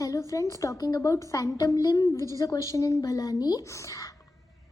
Hello friends, talking about phantom limb which is a question in Bhalani.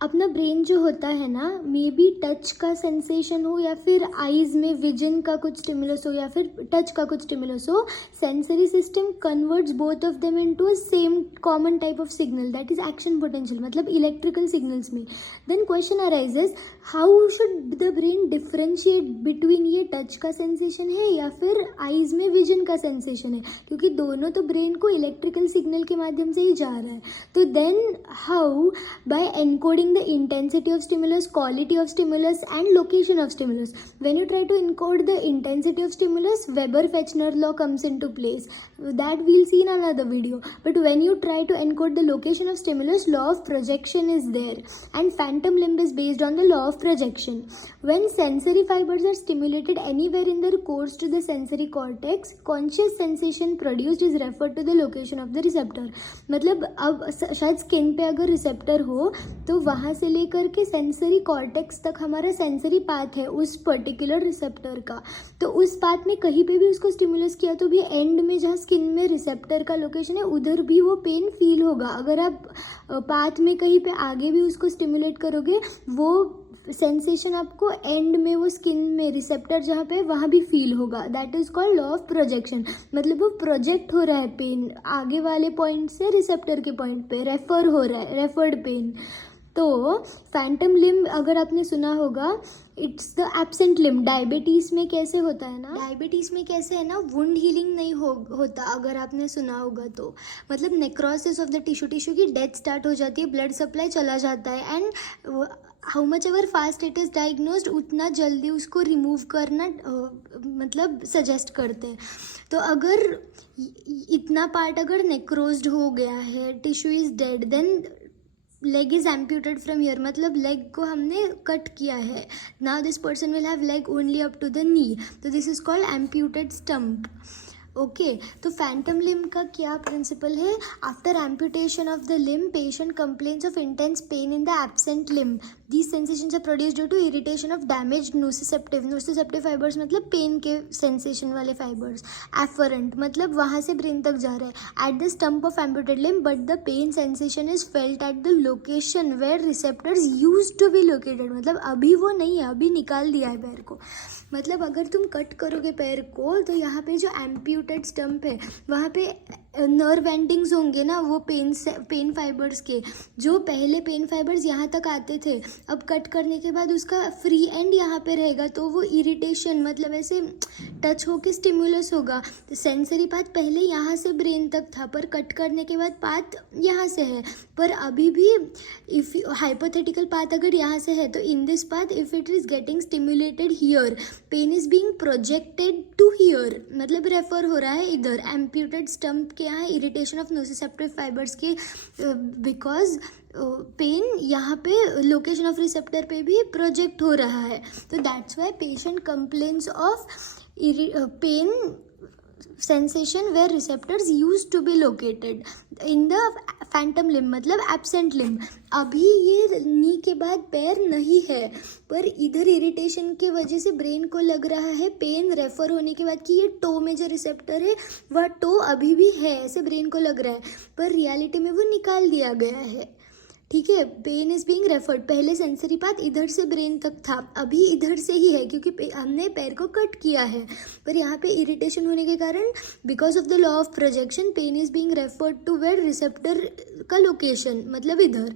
अपना brain जो होता है ना, मे बी टच का सेंसेशन हो या फिर आईज में विजन का कुछ स्टिमुलस हो या फिर टच का कुछ स्टिमुलस हो, sensory system converts both of them into a same common type of signal, that is action potential, मतलब इलेक्ट्रिकल सिग्नल्स में. Then question arises, how should the brain differentiate between ये touch का sensation है या फिर eyes में vision का sensation है, क्योंकि दोनों तो ब्रेन को इलेक्ट्रिकल सिग्नल के माध्यम से ही जा रहा है. तो then how, by encoding the intensity of stimulus, quality of stimulus and location of stimulus. When you try to encode the intensity of stimulus, Weber-Fechner law comes into place. That we'll see in another video. But when you try to encode the location of stimulus, law of projection is there. And phantom limb is based on the law of projection. When sensory fibers are stimulated anywhere in their course to the sensory cortex, conscious sensation produced is referred to the location of the receptor. मतलब अब शायद skin पे अगर receptor हो तो वहाँ से लेकर के सेंसरी कॉर्टेक्स तक हमारा सेंसरी पाथ है उस पर्टिकुलर रिसेप्टर का. तो उस पाथ में कहीं पे भी उसको स्टिमुलस किया तो भी एंड में जहाँ स्किन में रिसेप्टर का लोकेशन है उधर भी वो पेन फील होगा. अगर आप पाथ में कहीं पे आगे भी उसको स्टिमुलेट करोगे वो सेंसेशन आपको एंड में वो स्किन में रिसेप्टर जहाँ पे वहाँ भी फील होगा. That is called law of projection. मतलब वो प्रोजेक्ट हो रहा है पेन आगे वाले पॉइंट से रिसेप्टर के पॉइंट पे रेफर हो रहा है, रेफर्ड पेन. तो फैंटम लिम्ब अगर आपने सुना होगा, it's the absent limb. Diabetes में कैसे होता है ना, डायबिटीज़ में कैसे है ना, वुंड हीलिंग नहीं होता अगर आपने सुना होगा तो. मतलब नेक्रोसिस ऑफ द टिश्यू की डेथ स्टार्ट हो जाती है, ब्लड सप्लाई चला जाता है and how much ever fast it is diagnosed उतना जल्दी उसको रिमूव करना मतलब सजेस्ट करते हैं. तो अगर इतना पार्ट अगर नेक्रोज्ड हो गया है, tissue is dead, then leg is amputated from here, मतलब लेग को हमने कट किया है. Now this person will have leg only up to the knee, तो this is called amputated stump. Okay, तो फैंटम लिम्ब का क्या प्रिंसिपल है? After amputation of the limb patient complains of intense pain in the absent limb. These sensations are produced due to irritation of damaged nociceptive fibres, मतलब pain के sensation वाले fibres. Efferent मतलब वहाँ से brain तक जा रहा है at the stump of amputated limb, but the pain sensation is felt at the location where receptors used to be located. मतलब अभी वो नहीं है, अभी निकाल दिया है पैर को. मतलब अगर तुम कट करोगे पैर को तो यहाँ पे जो एम्प्यूटेड स्टम्प है वहाँ पे नर्व एंडिंग्स होंगे ना, वो पेन फाइबर्स के. जो पहले पेन फाइबर्स यहाँ तक आते थे, अब कट करने के बाद उसका फ्री एंड यहाँ पे रहेगा, तो वो इरिटेशन मतलब ऐसे टच होके स्टिमुलस होगा. सेंसरी पाथ पहले यहाँ से ब्रेन तक था, पर कट करने के बाद पाथ यहाँ से है. पर अभी भी इफ हाइपोथेटिकल पाथ अगर यहाँ से है तो in this path if it is getting stimulated here, pain is being projected to here, मतलब रेफर हो रहा है इधर. एम्प्यूटेड स्टम्प के यहाँ इरिटेशन ऑफ नोसिसेप्टिव फाइबर्स के बिकॉज पेन यहाँ पे लोकेशन ऑफ रिसेप्टर पे भी प्रोजेक्ट हो रहा है. तो that's why patient complains of pain sensation where receptors used to be located in the phantom limb, मतलब absent limb. अभी ये नी के बाद पैर नहीं है, पर इधर इरिटेशन के वजह से ब्रेन को लग रहा है पेन रेफर होने के बाद कि ये टो में जो रिसेप्टर है वह टो अभी भी है, ऐसे ब्रेन को लग रहा है, पर रियलिटी में वो निकाल दिया गया है. ठीक है, पेन इज बीइंग रेफर्ड. पहले सेंसरी पाथ इधर से ब्रेन तक था, अभी इधर से ही है क्योंकि हमने पैर को कट किया है. पर यहाँ पे इरिटेशन होने के कारण because of the law of projection pain is being referred to where receptor का लोकेशन, मतलब इधर.